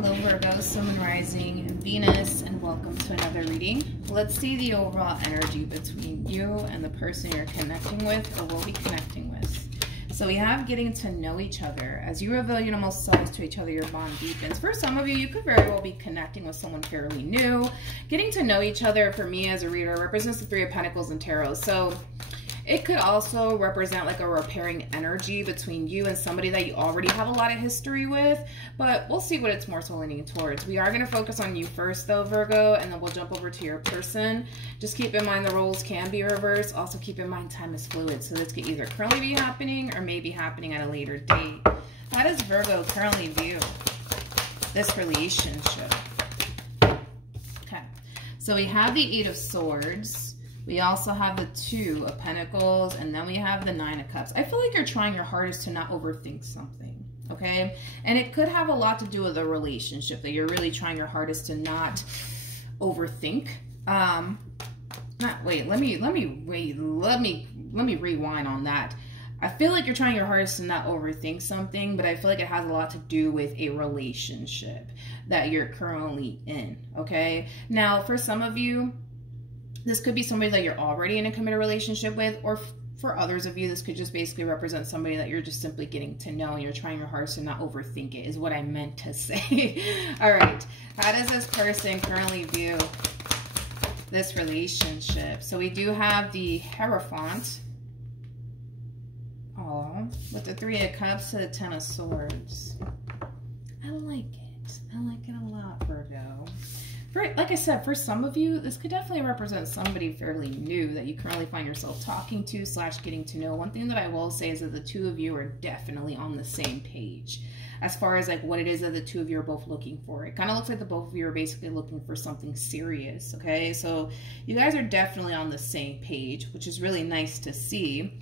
Hello Virgo, Sun, Rising, Venus, and welcome to another reading. Let's see the overall energy between you and the person you're connecting with or will be connecting with. So we have getting to know each other. As you reveal your most sides to each other, your bond deepens. For some of you, you could very well be connecting with someone fairly new. Getting to know each other, for me as a reader, represents the Three of Pentacles and Tarot. So it could also represent like a repairing energy between you and somebody that you already have a lot of history with, but we'll see what it's more so leaning towards. We are going to focus on you first though, Virgo, and then we'll jump over to your person. Just keep in mind the roles can be reversed. Also keep in mind time is fluid, so this could either currently be happening or may be happening at a later date. How does Virgo currently view this relationship? Okay, so we have the Eight of Swords. We also have the Two of Pentacles, and then we have the Nine of Cups. I feel like you're trying your hardest to not overthink something, okay? And it could have a lot to do with the relationship, that you're really trying your hardest to not overthink. Let me rewind on that. I feel like you're trying your hardest to not overthink something, but I feel like it has a lot to do with a relationship that you're currently in, okay? Now, for some of you, this could be somebody that you're already in a committed relationship with, or for others of you, this could just basically represent somebody that you're just simply getting to know and you're trying your hardest to not overthink it, is what I meant to say. All right, how does this person currently view this relationship? So we do have the Hierophant, with the Three of Cups to the Ten of Swords. I like it. I like it a lot, Virgo. Like I said, for some of you, this could definitely represent somebody fairly new that you currently find yourself talking to / getting to know. One thing that I will say is that the two of you are definitely on the same page as far as like what it is that the two of you are both looking for. It kind of looks like the both of you are basically looking for something serious, okay? So you guys are definitely on the same page, which is really nice to see.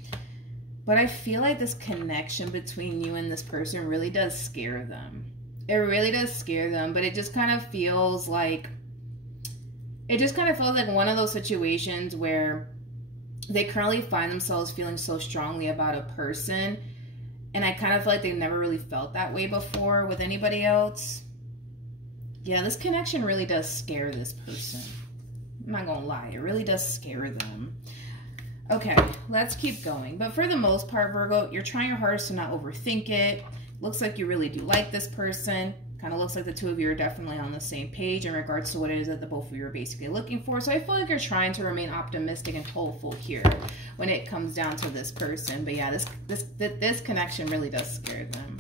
But I feel like this connection between you and this person really does scare them. It really does scare them, but it just kind of feels like one of those situations where they currently find themselves feeling so strongly about a person, and I kind of feel like they've never really felt that way before with anybody else. Yeah, this connection really does scare this person. I'm not gonna lie, it really does scare them. Okay, let's keep going. But for the most part, Virgo, you're trying your hardest to not overthink it. Looks like you really do like this person. Kind of looks like the two of you are definitely on the same page in regards to what it is that the both of you are basically looking for. So I feel like you're trying to remain optimistic and hopeful here when it comes down to this person. But yeah, this connection really does scare them.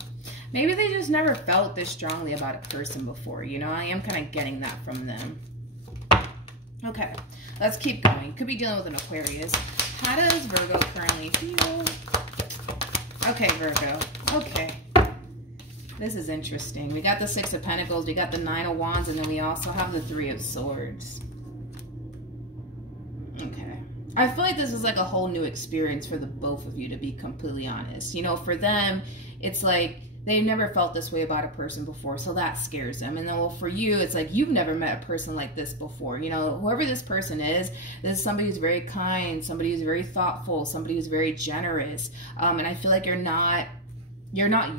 Maybe they just never felt this strongly about a person before. You know, I am kind of getting that from them. Okay, let's keep going. Could be dealing with an Aquarius. How does Virgo currently feel? Okay, Virgo. Okay. This is interesting. We got the Six of Pentacles, we got the Nine of Wands, and then we also have the Three of Swords. Okay. I feel like this is like a whole new experience for the both of you, to be completely honest. You know, for them, it's like they've never felt this way about a person before, so that scares them. And then, well, for you, it's like you've never met a person like this before. You know, whoever this person is, this is somebody who's very kind, somebody who's very thoughtful, somebody who's very generous. And I feel like you're not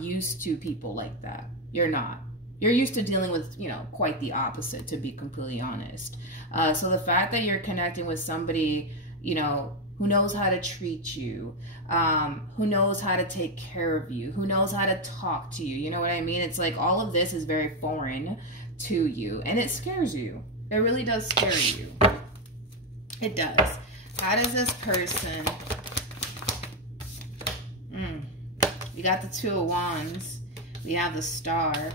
used to people like that. You're not. You're used to dealing with, you know, quite the opposite, to be completely honest. So the fact that you're connecting with somebody, you know, who knows how to treat you, who knows how to take care of you, who knows how to talk to you, you know what I mean? It's like all of this is very foreign to you, and it scares you. It really does scare you. It does. How does this person... We got the Two of Wands, we have the Star, and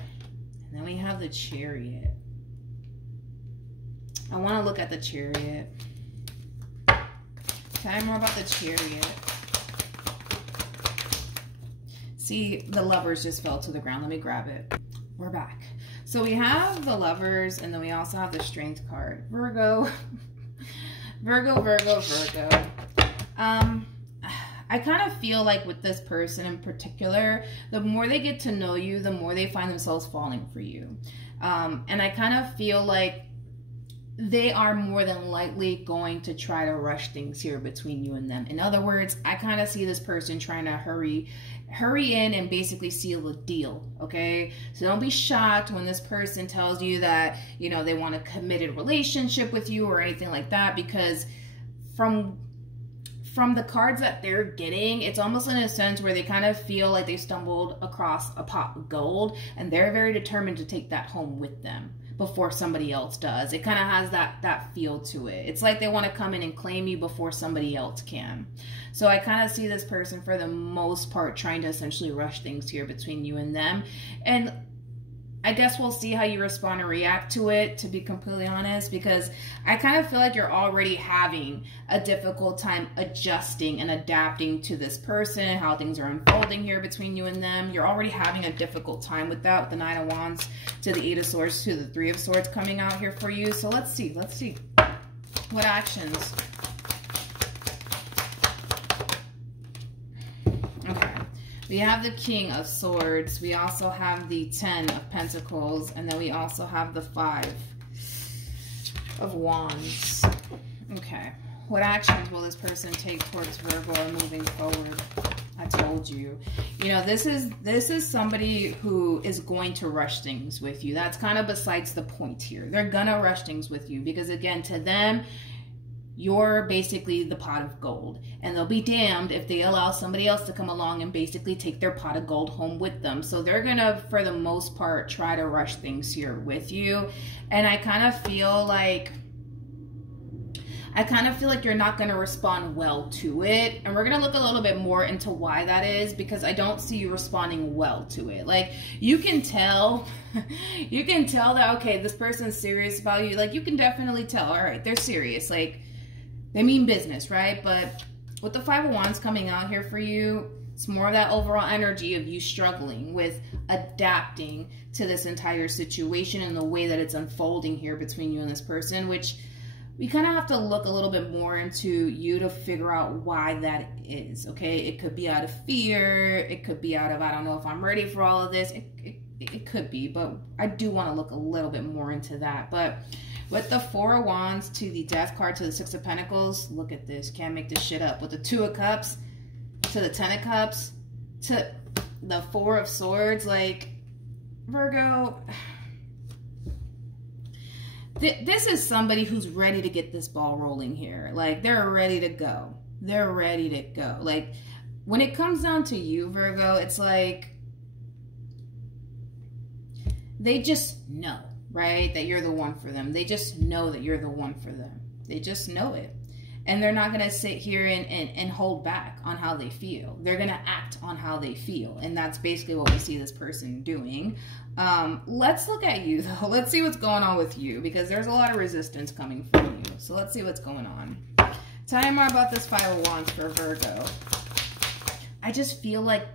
then we have the Chariot. I want to look at the Chariot. Tell me more about the Chariot. See, the Lovers just fell to the ground. Let me grab it. We're back. So we have the Lovers, and then we also have the Strength card. Virgo. Virgo. I kind of feel like with this person in particular, the more they get to know you, the more they find themselves falling for you. And I kind of feel like they are more than likely going to try to rush things here between you and them. In other words, I kind of see this person trying to hurry hurry in and basically seal the deal, okay? So don't be shocked when this person tells you that, you know, they want a committed relationship with you or anything like that, because from the cards that they're getting, it's almost in a sense where they kind of feel like they stumbled across a pot of gold, and they're very determined to take that home with them before somebody else does. It kind of has that feel to it. It's like they want to come in and claim you before somebody else can. So I kind of see this person, for the most part, trying to essentially rush things here between you and them. And I guess we'll see how you respond and react to it, to be completely honest, because I kind of feel like you're already having a difficult time adjusting and adapting to this person, how things are unfolding here between you and them. You're already having a difficult time with that, with the Nine of Wands to the Eight of Swords to the Three of Swords coming out here for you. So let's see what actions. We have the King of Swords. We also have the Ten of Pentacles. And then we also have the Five of Wands. Okay. What actions will this person take towards Virgo or moving forward? I told you. You know, this is somebody who is going to rush things with you. That's kind of besides the point here. They're gonna rush things with you because, again, to them, you're basically the pot of gold, and they'll be damned if they allow somebody else to come along and basically take their pot of gold home with them. So they're gonna, for the most part, try to rush things here with you. And I kind of feel like you're not going to respond well to it. And we're going to look a little bit more into why that is, because I don't see you responding well to it. Like, you can tell, that, okay, this person's serious about you. Like, you can definitely tell, all right, they're serious. Like, they mean business, right? But with the Five of Wands coming out here for you, it's more of that overall energy of you struggling with adapting to this entire situation and the way that it's unfolding here between you and this person, which we kind of have to look a little bit more into you to figure out why that is, okay? It could be out of fear. It could be out of, I don't know if I'm ready for all of this. It could be, but I do want to look a little bit more into that. But with the Four of Wands to the Death card to the Six of Pentacles, look at this. Can't make this shit up. With the Two of Cups to the Ten of Cups to the Four of Swords, like, Virgo, this is somebody who's ready to get this ball rolling here. Like, they're ready to go. They're ready to go. Like, when it comes down to you, Virgo, it's like they just know, right, that you're the one for them. They just know that you're the one for them. They just know it. And they're not going to sit here and hold back on how they feel. They're going to act on how they feel. And that's basically what we see this person doing. Let's look at you, though. Let's see what's going on with you, because there's a lot of resistance coming from you. So let's see what's going on. Tell me more about this Five of Wands for Virgo. I just feel like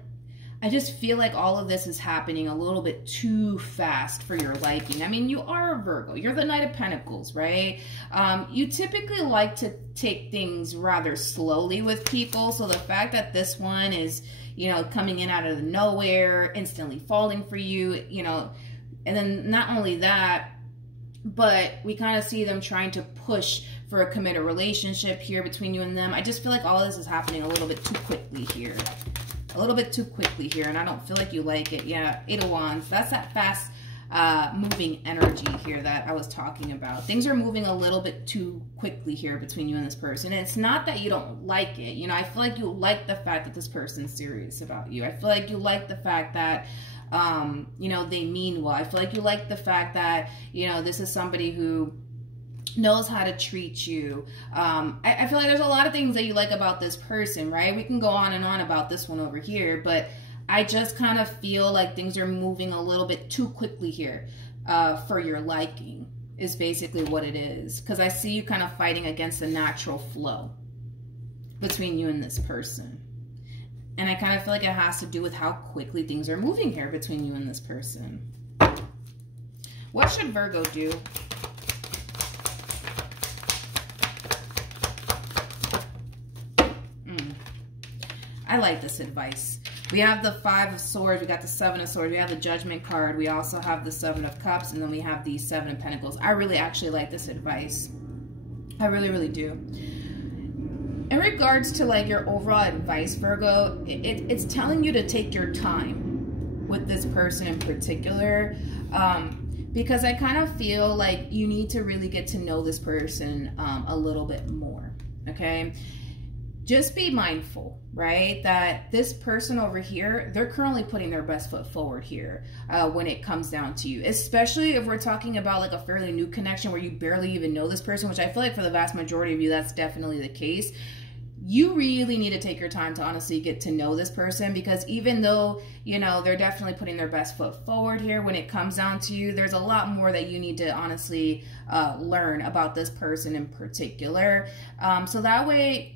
all of this is happening a little bit too fast for your liking. I mean, you are a Virgo. You're the Knight of Pentacles, right? You typically like to take things rather slowly with people. So the fact that this one is, you know, coming in out of nowhere, instantly falling for you, you know, and then not only that, but we kind of see them trying to push for a committed relationship here between you and them. I just feel like all of this is happening a little bit too quickly here. A little bit too quickly here, and I don't feel like you like it. Yeah, Eight of Wands. That's that fast moving energy here that I was talking about. Things are moving a little bit too quickly here between you and this person. And it's not that you don't like it. You know, I feel like you like the fact that this person's serious about you. I feel like you like the fact that, you know, they mean well. I feel like you like the fact that, you know, this is somebody who knows how to treat you. I feel like there's a lot of things that you like about this person, right? We can go on and on about this one over here, but I just kind of feel like things are moving a little bit too quickly here for your liking, is basically what it is. Because I see you kind of fighting against the natural flow between you and this person. And I kind of feel like it has to do with how quickly things are moving here between you and this person. What should Virgo do? I like this advice. We have the Five of Swords. We got the Seven of Swords. We have the Judgment card. We also have the Seven of Cups. And then we have the Seven of Pentacles. I really actually like this advice. I really, really do. And In regards to like your overall advice, Virgo, it's telling you to take your time with this person in particular, because I kind of feel like you need to really get to know this person a little bit more, okay? Just be mindful, right, that this person over here, they're currently putting their best foot forward here when it comes down to you, especially if we're talking about like a fairly new connection where you barely even know this person, which I feel like for the vast majority of you, that's definitely the case. You really need to take your time to honestly get to know this person, because even though, you know, they're definitely putting their best foot forward here when it comes down to you, there's a lot more that you need to honestly learn about this person in particular. So that way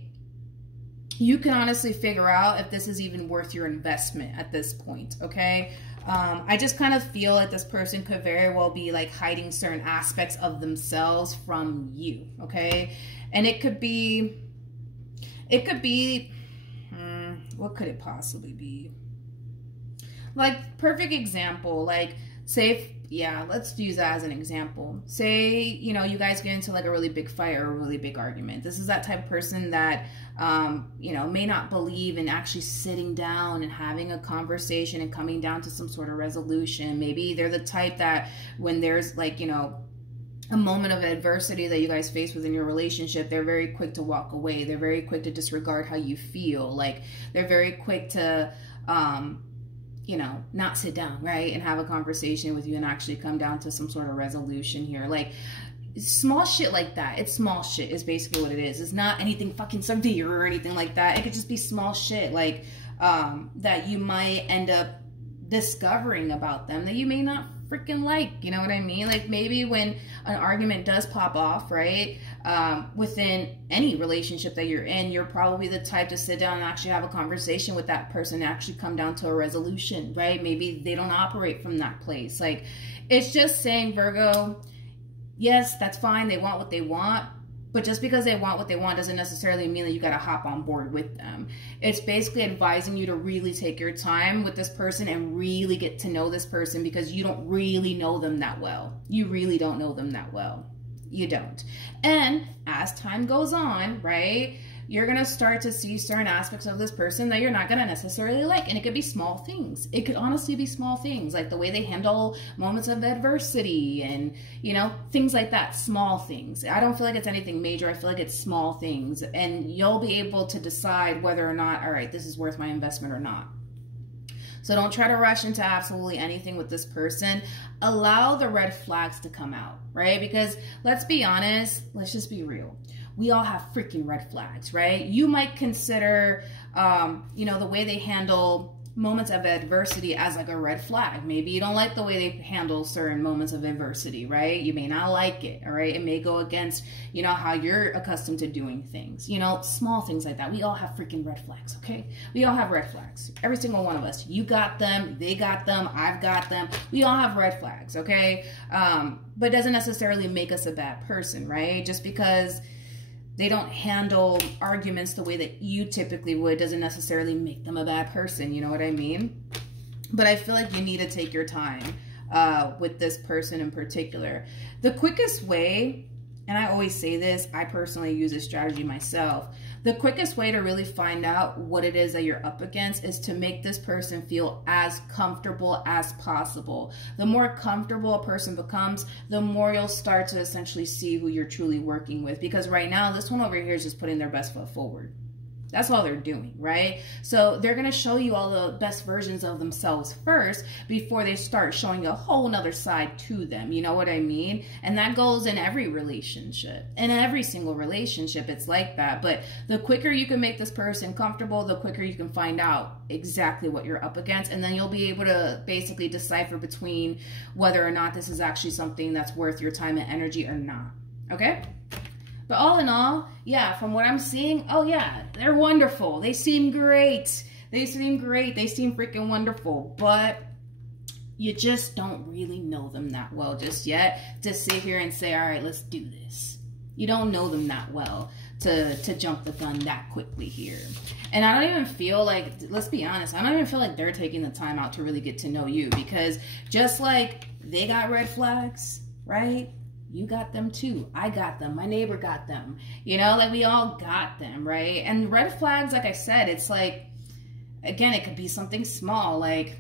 you can honestly figure out if this is even worth your investment at this point, okay? I just kind of feel like this person could very well be like hiding certain aspects of themselves from you, okay? And it could be, what could it possibly be? Like, perfect example, like, say, yeah, let's use that as an example. Say, you know, you guys get into like a really big fight or a really big argument. This is that type of person that, you know, may not believe in actually sitting down and having a conversation and coming down to some sort of resolution. Maybe they're the type that when there's like, you know, a moment of adversity that you guys face within your relationship, they're very quick to walk away. They're very quick to disregard how you feel. Like, they're very quick to, you know, not sit down, right, and have a conversation with you and actually come down to some sort of resolution here. Like, small shit like that. It's small shit is basically what it is. It's not anything fucking severe or anything like that. It could just be small shit, like, that you might end up discovering about them that you may not freaking like, you know what I mean? Like, maybe when an argument does pop off, right, within any relationship that you're in, you're probably the type to sit down and actually have a conversation with that person and actually come down to a resolution, right? Maybe they don't operate from that place. Like, it's just saying, Virgo, yes, that's fine, they want what they want, but just because they want what they want doesn't necessarily mean that you got to hop on board with them. It's basically advising you to really take your time with this person and really get to know this person, because you don't really know them that well. You really don't know them that well. You don't. And as time goes on, right, you're going to start to see certain aspects of this person that you're not going to necessarily like. And it could be small things. It could honestly be small things, like the way they handle moments of adversity and, you know, things like that. Small things. I don't feel like it's anything major. I feel like it's small things. And you'll be able to decide whether or not, all right, this is worth my investment or not. So don't try to rush into absolutely anything with this person. Allow the red flags to come out, right? Because let's be honest, let's just be real. We all have freaking red flags, right? You might consider, you know, the way they handle moments of adversity as like a red flag. Maybe you don't like the way they handle certain moments of adversity, right? You may not like it, all right? It may go against, you know, how you're accustomed to doing things, you know, small things like that. We all have freaking red flags, okay? We all have red flags. Every single one of us. You got them, they got them, I've got them. We all have red flags, okay? But it doesn't necessarily make us a bad person, right? Just because they don't handle arguments the way that you typically would doesn't necessarily make them a bad person. You know what I mean? But I feel like you need to take your time with this person in particular. The quickest way, and I always say this, I personally use this strategy myself. The quickest way to really find out what it is that you're up against is to make this person feel as comfortable as possible. The more comfortable a person becomes, the more you'll start to essentially see who you're truly working with. Because right now, this one over here is just putting their best foot forward. That's all they're doing, right? So they're going to show you all the best versions of themselves first before they start showing a whole nother side to them. You know what I mean? And that goes in every relationship. In every single relationship, it's like that. But the quicker you can make this person comfortable, the quicker you can find out exactly what you're up against. And then you'll be able to basically decipher between whether or not this is actually something that's worth your time and energy or not. Okay? But all in all, yeah, from what I'm seeing, oh yeah, they're wonderful. They seem great. They seem great. They seem freaking wonderful. But you just don't really know them that well just yet to sit here and say, all right, let's do this. You don't know them that well to jump the gun that quickly here. And I don't even feel like, let's be honest, I don't even feel like they're taking the time out to really get to know you, because just like they got red flags, right? You got them too. I got them. My neighbor got them. You know, like we all got them, right? And red flags, like I said, it's like, again, it could be something small. Like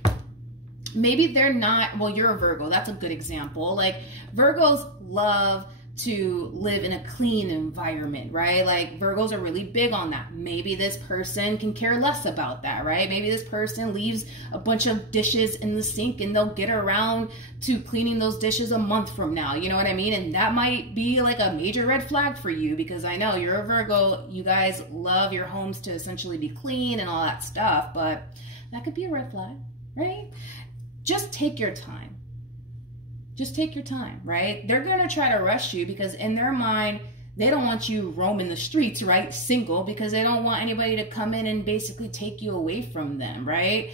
maybe they're not, well, you're a Virgo. That's a good example. Like Virgos love to live in a clean environment, right? Like Virgos are really big on that. Maybe this person can care less about that, right? Maybe this person leaves a bunch of dishes in the sink and they'll get around to cleaning those dishes a month from now. You know what I mean? And that might be like a major red flag for you, because I know you're a Virgo. You guys love your homes to essentially be clean and all that stuff, but that could be a red flag, right? Just take your time. Just take your time, right? They're going to try to rush you because in their mind, they don't want you roaming the streets, right? Single, because they don't want anybody to come in and basically take you away from them, right?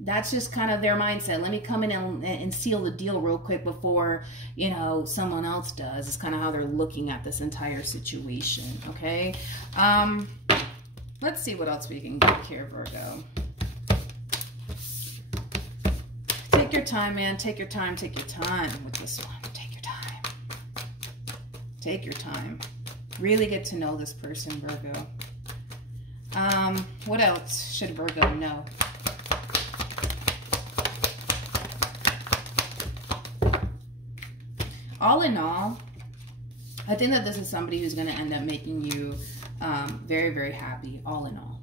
That's just kind of their mindset. Let me come in and seal the deal real quick before, you know, someone else does. It's kind of how they're looking at this entire situation, okay? Let's see what else we can get here, Virgo. Take your time, man. Take your time. Take your time with this one. Take your time. Take your time. Really get to know this person, Virgo. What else should Virgo know? All in all, I think that this is somebody who's going to end up making you very, very happy, all in all.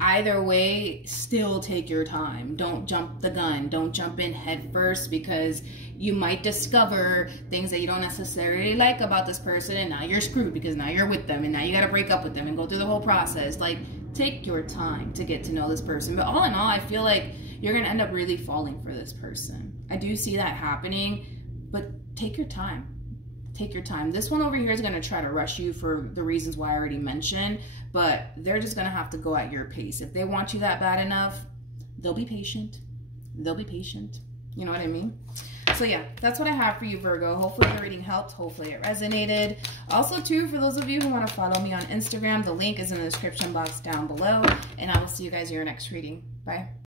Either way, still take your time. Don't jump the gun. Don't jump in head first, because you might discover things that you don't necessarily like about this person, and now you're screwed because now you're with them and now you got to break up with them and go through the whole process. Like, take your time to get to know this person. But all in all, I feel like you're going to end up really falling for this person. I do see that happening, but take your time. Take your time. This one over here is going to try to rush you for the reasons why I already mentioned, but they're just going to have to go at your pace. If they want you that bad enough, they'll be patient. They'll be patient. You know what I mean? So yeah, that's what I have for you, Virgo. Hopefully the reading helped. Hopefully it resonated. Also, too, for those of you who want to follow me on Instagram, the link is in the description box down below, and I will see you guys in your next reading. Bye.